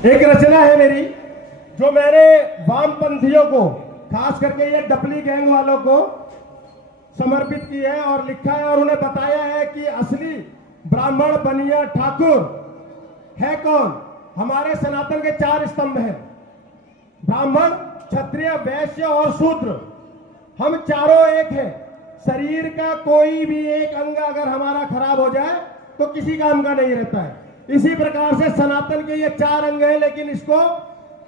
एक रचना है मेरी जो मैंने वामपंथियों को, खास करके ये डपली गैंग वालों को समर्पित की है और लिखा है और उन्हें बताया है कि असली ब्राह्मण बनिया ठाकुर है कौन। हमारे सनातन के 4 स्तंभ हैं, ब्राह्मण, क्षत्रिय, वैश्य और शूद्र। हम चारों एक हैं। शरीर का कोई भी एक अंग अगर हमारा खराब हो जाए तो किसी काम का नहीं रहता है। इसी प्रकार से सनातन के ये 4 अंग हैं, लेकिन इसको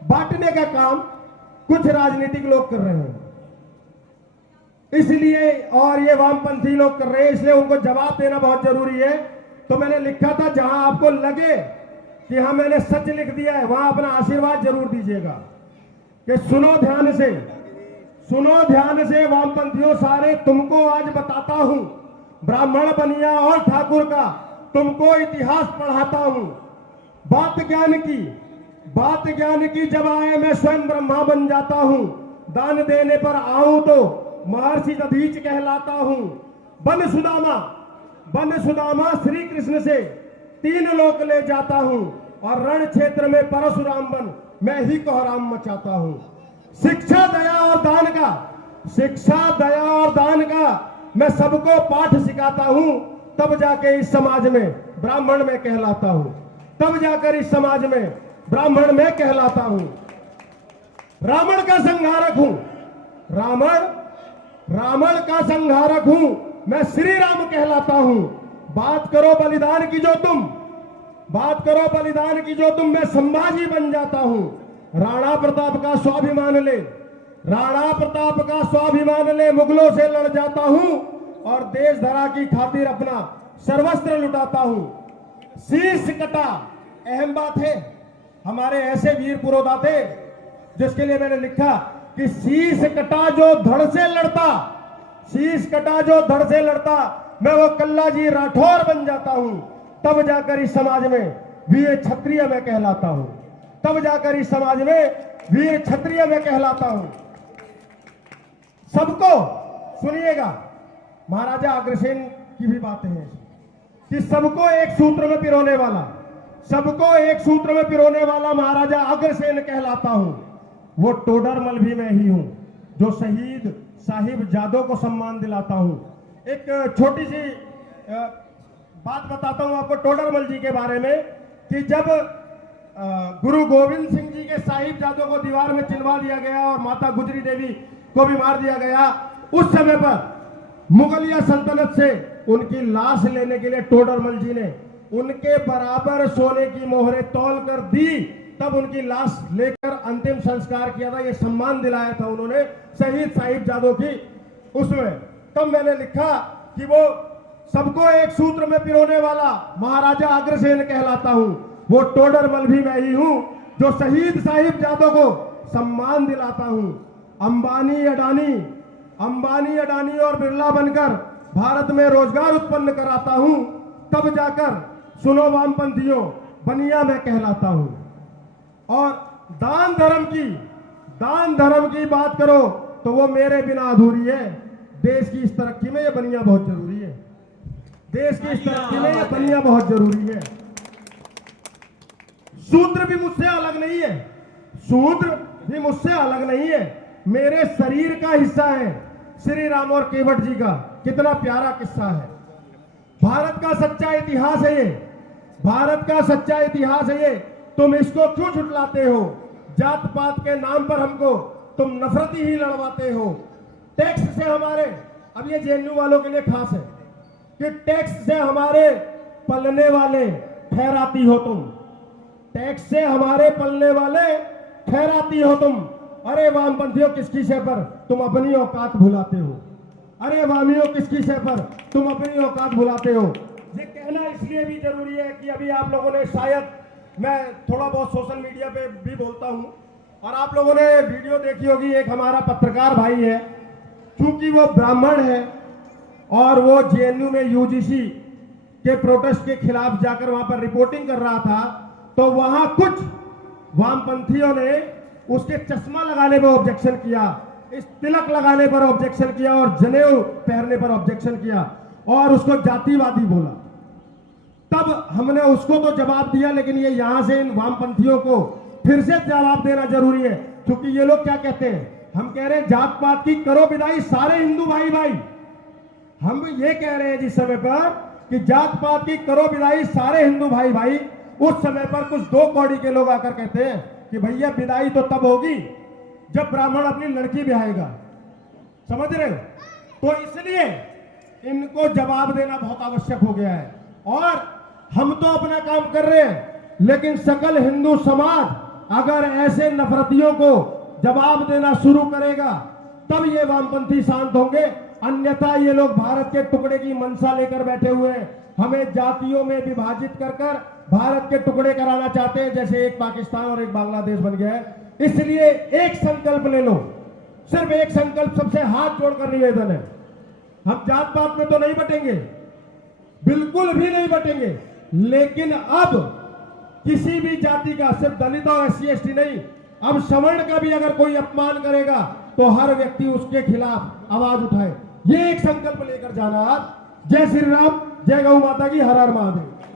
बांटने का काम कुछ राजनीतिक लोग कर रहे हैं, इसलिए, और ये वामपंथी लोग कर रहे हैं, इसलिए उनको जवाब देना बहुत जरूरी है। तो मैंने लिखा था, जहां आपको लगे कि हाँ मैंने सच लिख दिया है, वहां अपना आशीर्वाद जरूर दीजिएगा कि सुनो ध्यान से वामपंथियों सारे, तुमको आज बताता हूं ब्राह्मण बनिया और ठाकुर का, तुमको इतिहास पढ़ाता हूं। बात ज्ञान की जब आए मैं स्वयं ब्रह्मा बन जाता हूं। दान देने पर आऊं तो महर्षि दधीच कहलाता हूं। बन सुदामा श्री कृष्ण से 3 लोक ले जाता हूं और रण क्षेत्र में परशुराम बन मैं ही कोहराम मचाता हूं। शिक्षा दया और दान का मैं सबको पाठ सिखाता हूं, तब जाके इस समाज में ब्राह्मण में कहलाता हूं। रावण का संहारक हूं मैं, श्री राम कहलाता हूं। बात करो बलिदान की जो तुम मैं संभाजी बन जाता हूं। राणा प्रताप का स्वाभिमान ले मुगलों से लड़ जाता हूं और देश धरा की खातिर अपना सर्वस्त्र लुटाता हूं। शीश कटा, अहम बात है, हमारे ऐसे वीर पुरोधा थे जिसके लिए मैंने लिखा कि शीश कटा जो धड़ से लड़ता मैं वो कल्लाजी राठौर बन जाता हूं। तब जाकर इस समाज में वीर क्षत्रिय में कहलाता हूं। सबको सुनिएगा, महाराजा अग्रसेन की भी बातें हैं कि सबको एक सूत्र में पिरोने वाला महाराजा अग्रसेन कहलाता हूं। वो टोडरमल भी मैं ही हूं जो शहीद साहिब जादव को सम्मान दिलाता हूं। एक छोटी सी बात बताता हूं आपको टोडरमल जी के बारे में कि जब गुरु गोविंद सिंह जी के साहिब जादव को दीवार में चिनवा दिया गया और माता गुजरी देवी को भी मार दिया गया, उस समय पर मुगलिया सल्तनत से उनकी लाश लेने के लिए टोडरमल जी ने उनके बराबर सोने की मोहरें तौल कर दी, तब उनकी लाश लेकर अंतिम संस्कार किया था। ये सम्मान दिलाया था उन्होंने शहीद साहिब जादव की उसमें। तब मैंने लिखा कि वो सबको एक सूत्र में पिरोने वाला महाराजा अग्रसेन कहलाता हूं। वो टोडरमल भी मैं ही हूं जो शहीद साहिब जादव को सम्मान दिलाता हूं। अंबानी अडानी और बिरला बनकर भारत में रोजगार उत्पन्न कराता हूं। तब जाकर सुनो वामपंथियों, बनिया मैं कहलाता हूं। और दान धर्म की बात करो तो वो मेरे बिना अधूरी है। देश की इस तरक्की में ये बनिया बहुत जरूरी है। शूद्र भी मुझसे अलग नहीं है, मेरे शरीर का हिस्सा है। श्री राम और केवट जी का कितना प्यारा किस्सा है। भारत का सच्चा इतिहास है ये, तुम इसको क्यों झुटलाते हो? जात पात के नाम पर हमको तुम नफरती ही लड़वाते हो। टैक्स से हमारे, अब ये जेएनयू वालों के लिए खास है कि टैक्स से हमारे पलने वाले ठहराती हो तुम। अरे वामपंथियों, किसकी शय पर तुम अपनी औकात भुलाते हो? ये कहना इसलिए भी जरूरी है कि अभी आप लोगों ने, शायद मैं थोड़ा बहुत सोशल मीडिया पे भी बोलता हूं और आप लोगों ने वीडियो देखी होगी, एक हमारा पत्रकार भाई है, क्योंकि वो ब्राह्मण है और वो जेएनयू में यूजीसी के प्रोटेस्ट के खिलाफ जाकर वहां पर रिपोर्टिंग कर रहा था, तो वहां कुछ वामपंथियों ने उसके चश्मा लगाने पर ऑब्जेक्शन किया, इस तिलक लगाने पर ऑब्जेक्शन किया और जनेऊ पहनने पर ऑब्जेक्शन किया और उसको जातिवादी बोला। तब हमने उसको तो जवाब दिया, लेकिन ये यहां से इन वामपंथियों को फिर से जवाब देना जरूरी है, क्योंकि ये लोग क्या कहते हैं, हम कह रहे हैं जात पात की करो विदाई सारे हिंदू भाई भाई। हम ये कह रहे हैं जिस समय पर कि जात पात की करो विदाई सारे हिंदू भाई भाई, उस समय पर कुछ दो कौड़ी के लोग आकर कहते हैं कि भैया विदाई तो तब होगी जब ब्राह्मण अपनी लड़की ब्याहेगा। समझ रहे हो? तो इसलिए इनको जवाब देना बहुत आवश्यक हो गया है। और हम तो अपना काम कर रहे हैं, लेकिन सकल हिंदू समाज अगर ऐसे नफरतियों को जवाब देना शुरू करेगा तब ये वामपंथी शांत होंगे। अन्यथा ये लोग भारत के टुकड़े की मंशा लेकर बैठे हुए हैं, हमें जातियों में विभाजित कर कर भारत के टुकड़े कराना चाहते हैं, जैसे एक पाकिस्तान और एक बांग्लादेश बन गया है। इसलिए एक संकल्प ले लो, सिर्फ एक संकल्प, सबसे हाथ जोड़कर निवेदन है, हम जात पात में तो नहीं बटेंगे, बिल्कुल भी नहीं बटेंगे, लेकिन अब किसी भी जाति का, सिर्फ दलित और SC/ST नहीं, अब सवर्ण का भी अगर कोई अपमान करेगा तो हर व्यक्ति उसके खिलाफ आवाज उठाए। ये एक संकल्प लेकर जाना। जय श्री राम, जय गौ माता की, हर हर महादेव।